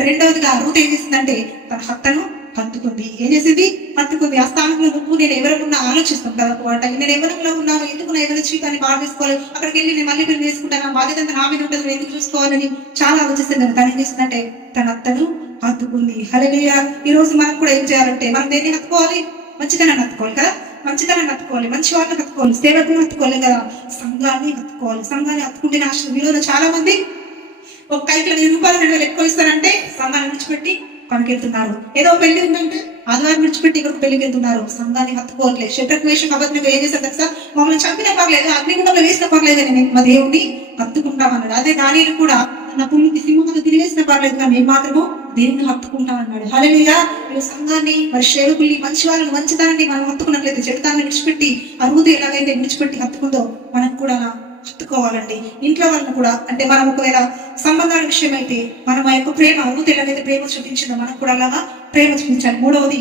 రెండవదిగా రూత్ ఏం చేసిందంటే తన హత్తను హత్తుకుంది ఏం చేసింది? హత్తుకుంది ఆ స్థానంలో నువ్వు నేను ఎవరకున్నా ఆలోచిస్తాం కదా పోట నేను ఎవరిలో ఉన్నాను ఎందుకు నా ఎవరి జీవితాన్ని బాగా తీసుకోవాలి? అక్కడికి వెళ్ళి నేను మళ్ళీ పెళ్ళి చేసుకుంటాను? బాధ్యత నా మీద ఉంటుంది. ఎందుకు చూసుకోవాలని చాలా ఆలోచిస్తుంది తను ఏం చేసిందంటే తన అత్తను హత్తుకుంది. హల్లెలూయా! ఈ రోజు మనం కూడా ఏం చేయాలంటే మనం దేన్ని హత్తుకోవాలి? మంచితనాన్ని హత్తుకోవాలి కదా? మంచితనాన్ని హత్తుకోవాలి. మంచి వాళ్ళని హత్తుకోవాలి. సేవకులను హత్తుకోవాలి కదా? సంఘాన్ని హత్తుకోవాలి. సంఘాన్ని హత్తుకుంటే నా మీలో చాలా మంది ఒక కైకి వెయ్యి రూపాయలు రెండు వేలు ఎక్కువ ఇస్తారంటే సంఘాన్ని విడిచిపెట్టి పనికెళ్తున్నారు. ఏదో పెళ్ళి ఉందంటే ఆదివారం విడిచిపెట్టి ఇక్కడ పెళ్ళికి వెళ్తున్నారు సంఘాన్ని హత్తుకోవట్లేదు శత్రుకు వేషం అబద్ధంగా ఏం చేశారు తెలుసా? మమ్మల్ని చంపినా పర్లేదు అగ్నిగుండంలో వేసిన పర్లేదు అని మా దేవుడిని హత్తుకుంటామన్నాడు అదే దానిని కూడా నా పుణ్యకి సింహంలో తిరిగేసిన పర్లేదు కానీ మేము మాత్రము దేవుని హత్తుకుంటాం అన్నాడు. హలలుగా సంఘాన్ని మరి సేవకుల్ని మంచి వాళ్ళని మంచిదాన్ని మనం హత్తుకున్నట్లయితే చెడుతాన్ని విడిచిపెట్టి అరుగుతూ ఎలాగైతే విడిచిపెట్టి హత్తుకుందో మనకు కూడా చుట్టుకోవాలండి. ఇంట్లో వాళ్ళని కూడా అంటే మనం ఒకవేళ సంబంధాల విషయం అయితే మనం ఆ యొక్క ప్రేమ అరువుతో ఎలాగైతే ప్రేమ చూపించిందో? మనం కూడా అలాగా ప్రేమ చూపించాలి. మూడవది